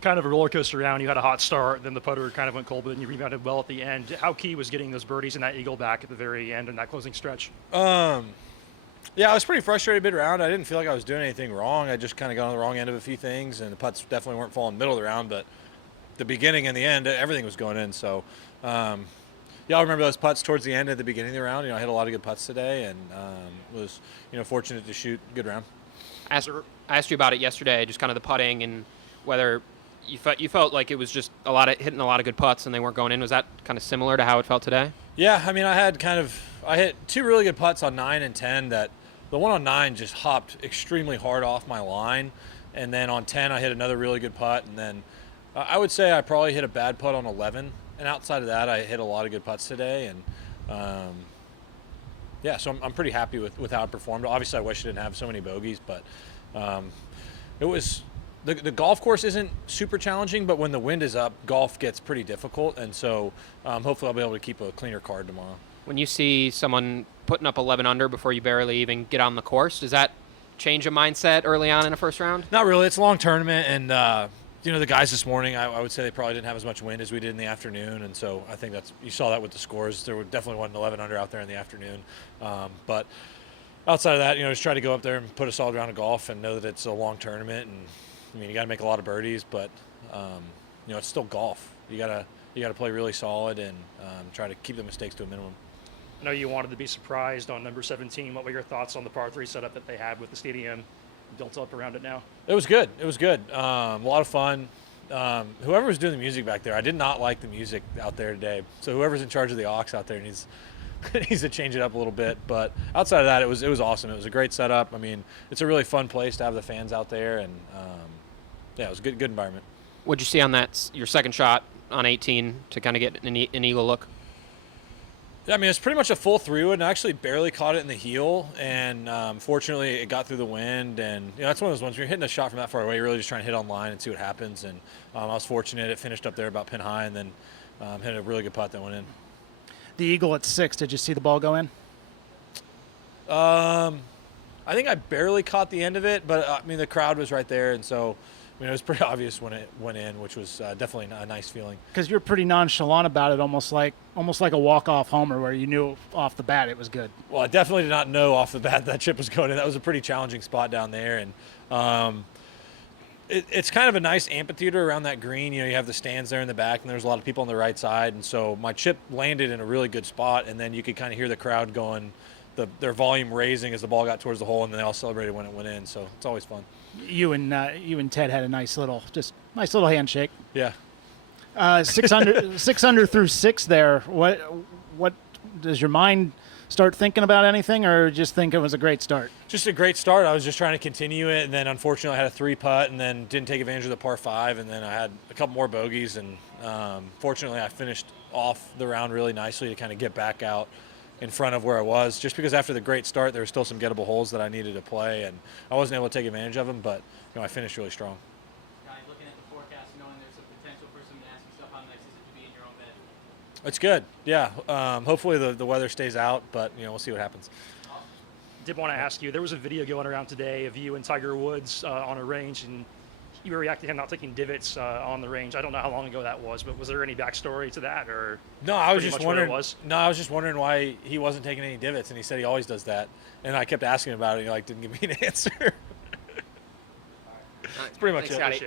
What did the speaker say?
Kind of a roller coaster round. You had a hot start, then the putter kind of went cold, but then you rebounded well at the end. How key was getting those birdies and that eagle back at the very end and that closing stretch? Yeah, I was pretty frustrated mid-round. I didn't feel like I was doing anything wrong. I just kind of got on the wrong end of a few things, and the putts definitely weren't falling middle of the round, but the beginning and the end, everything was going in. So, yeah, I remember those putts towards the end at the beginning of the round. I hit a lot of good putts today, and was, fortunate to shoot a good round. I asked you about it yesterday, just kind of the putting and whether you felt like it was just hitting a lot of good putts and they weren't going in. Was that kind of similar to how it felt today? Yeah, I mean, I hit two really good putts on 9 and 10 that the one on 9 just hopped extremely hard off my line. And then on 10, I hit another really good putt. And then I would say I probably hit a bad putt on 11. And outside of that, I hit a lot of good putts today. And yeah, so I'm pretty happy with how I performed. Obviously, I wish I didn't have so many bogeys, but it was the golf course isn't super challenging, but when the wind is up, golf gets pretty difficult. And so hopefully I'll be able to keep a cleaner card tomorrow. When you see someone putting up 11 under before you barely even get on the course, does that change a mindset early on in a first round? Not really. It's a long tournament, and the guys this morning, I would say they probably didn't have as much wind as we did in the afternoon, and so I think you saw that with the scores. There definitely wasn't 11 under out there in the afternoon, but outside of that, just try to go up there and put a solid round of golf and know that it's a long tournament, and I mean you got to make a lot of birdies, but it's still golf. You got to play really solid and try to keep the mistakes to a minimum. I know you wanted to be surprised on number 17. What were your thoughts on the par 3 setup that they had with the stadium built up around it now? It was good. It was good. A lot of fun. Whoever was doing the music back there, I did not like the music out there today. So whoever's in charge of the aux out there needs to change it up a little bit. But outside of that, it was awesome. It was a great setup. I mean, it's a really fun place to have the fans out there, and yeah, it was a good environment. What'd you see on your second shot on 18 to kind of get an eagle look? Yeah, I mean, it's pretty much a full 3-wood, and I actually barely caught it in the heel, and fortunately it got through the wind, and that's one of those ones when you're hitting a shot from that far away, you're really just trying to hit on line and see what happens, and I was fortunate. It finished up there about pin high, and then hit a really good putt that went in. The eagle at 6, did you see the ball go in? I think I barely caught the end of it, but I mean, the crowd was right there, and so it was pretty obvious when it went in, which was definitely a nice feeling. Because you're pretty nonchalant about it, almost like a walk-off homer where you knew off the bat it was good. Well, I definitely did not know off the bat that chip was going in. That was a pretty challenging spot down there, and it's kind of a nice amphitheater around that green. You have the stands there in the back, and there's a lot of people on the right side, and so my chip landed in a really good spot, and then you could kind of hear the crowd going, their volume raising as the ball got towards the hole, and then they all celebrated when it went in. So it's always fun. You and Ted had a nice little handshake. Yeah. 6 under through 6 there. What does your mind start thinking about anything, or just think it was a great start? Just a great start. I was just trying to continue it, and then unfortunately I had a 3 putt, and then didn't take advantage of the par 5, and then I had a couple more bogeys, and fortunately I finished off the round really nicely to kind of get back out in front of where I was, just because after the great start there were still some gettable holes that I needed to play, and I wasn't able to take advantage of them, but I finished really strong. Guys, looking at the forecast, knowing there's some potential for some nasty stuff, how nice is it to be in your own bed? It's good, yeah. Hopefully the weather stays out, but we'll see what happens. Did want to ask you, there was a video going around today of you and Tiger Woods on a range, and you were reacting to him not taking divots on the range. I don't know how long ago that was, but was there any backstory to that, or no? I was just wondering. No, I was just wondering why he wasn't taking any divots, and he said he always does that. And I kept asking him about it, and he didn't give me an answer. It's pretty much Thanks, it. Scottie.